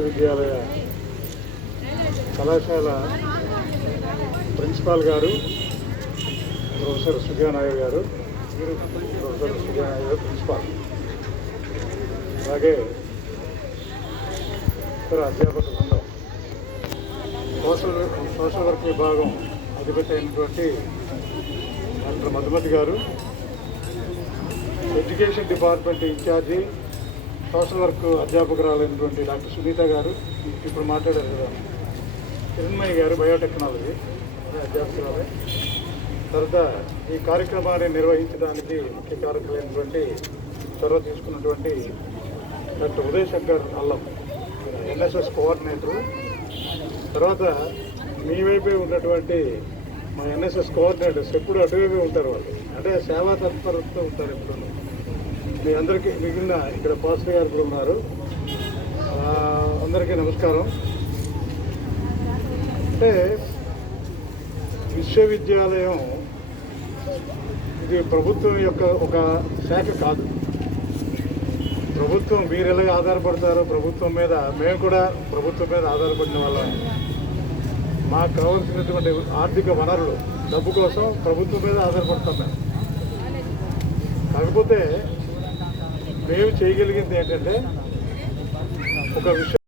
విశ్వవిద్యాలయ కళాశాల ప్రిన్సిపాల్ గారు ప్రొఫెసర్ సుజయనాయర్ గారు, ప్రొఫెసర్ సుజయనాయర్ గారు ప్రిన్సిపాల్, అలాగే ఇతర అధ్యాపక బృందం, సోషల్ వర్క్ విభాగం అధిపతి అయినటువంటి doctor Madhumathi garu, education department in-charge social work అధ్యాపకురాలైనటువంటి డాక్టర్ సునీత గారు, ఇప్పుడు మాట్లాడారు కదా కిరణ్మయ్య గారు, బయోటెక్నాలజీ అధ్యాపకురాలే. తర్వాత ఈ కార్యక్రమాన్ని నిర్వహించడానికి ముఖ్య కారకులైనటువంటి చొరవ తీసుకున్నటువంటి డాక్టర్ ఉదయ్ శంకర్ అల్లం, ఎన్ఎస్ఎస్ కోఆర్డినేటరు. తర్వాత మీ వైపే ఉన్నటువంటి మా ఎన్ఎస్ఎస్ కోఆర్డినేటర్స్ ఎప్పుడు అటువైపే ఉంటారు, వాళ్ళు అంటే సేవా తత్పరతతో ఉంటారు ఎప్పుడు. మీ అందరికీ మిగిలిన ఇక్కడ పాస్టర్ గారు కూడా ఉన్నారు, అందరికీ నమస్కారం. అంటే విశ్వవిద్యాలయం ఇది ప్రభుత్వం యొక్క ఒక శాఖ కాదు. ప్రభుత్వం మీరు ఎలాగ ఆధారపడతారో ప్రభుత్వం మీద, మేము కూడా ప్రభుత్వం మీద ఆధారపడిన వాళ్ళం. మాకు కావాల్సినటువంటి ఆర్థిక వనరులు, డబ్బు కోసం ప్రభుత్వం మీద ఆధారపడతాం మేము. కాకపోతే మేము చేయగలిగింది ఏంటంటే ఒక విషయం